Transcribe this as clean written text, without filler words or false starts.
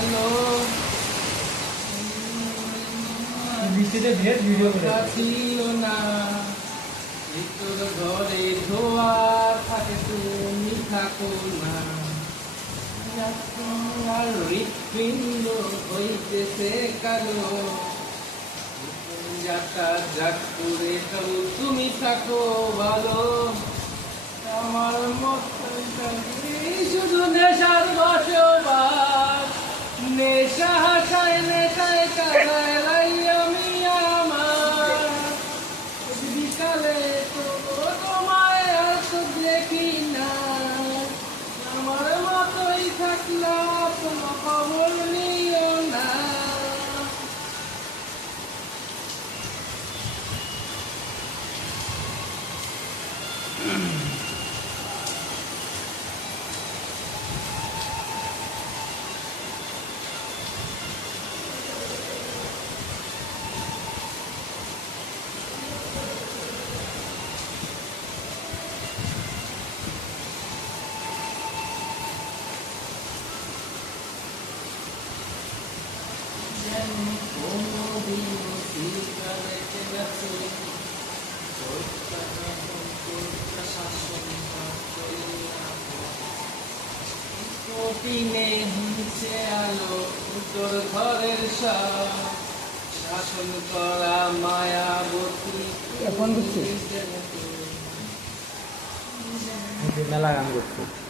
ভালো বৃষ্টিতে ভিডিও ছিল না তোর ঘরে ধোয়া থাকে তুমি থাকো না আর হৃৎপিণ্ড হইতেছে কালো যাক করে তবু তুমি থাকো ভালো আমার মতো শুধু নেশার বসবাস নেশা হাসায় নেশায় কাদায় আমি আমার বিকালে তো তোমায় আর তো দেখি না আমার মতোই থাকলাম কোনো খবর নিও না আলো তোর ঘরের শাসন করা মায়াবতী এখন বুঝছি মেলা গান করছে।